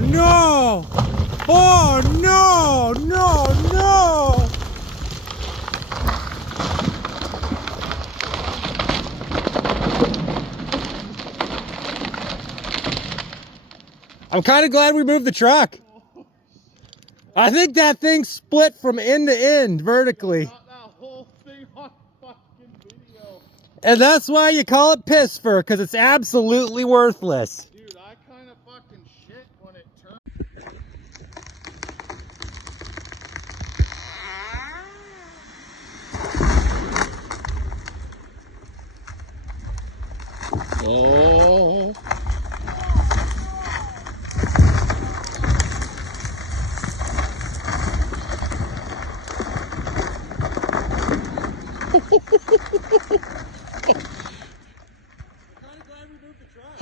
no! Oh no! No! No! I'm kind of glad we moved the truck. I think that thing split from end to end vertically. Got that whole thing on fucking video. And that's why you call it piss fur, because it's absolutely worthless. Dude, I kind of fucking shit when it turned. Oh.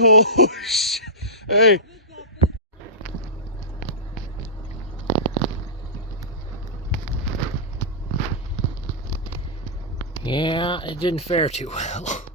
Oh shit. Hey. Yeah, it didn't fare too well.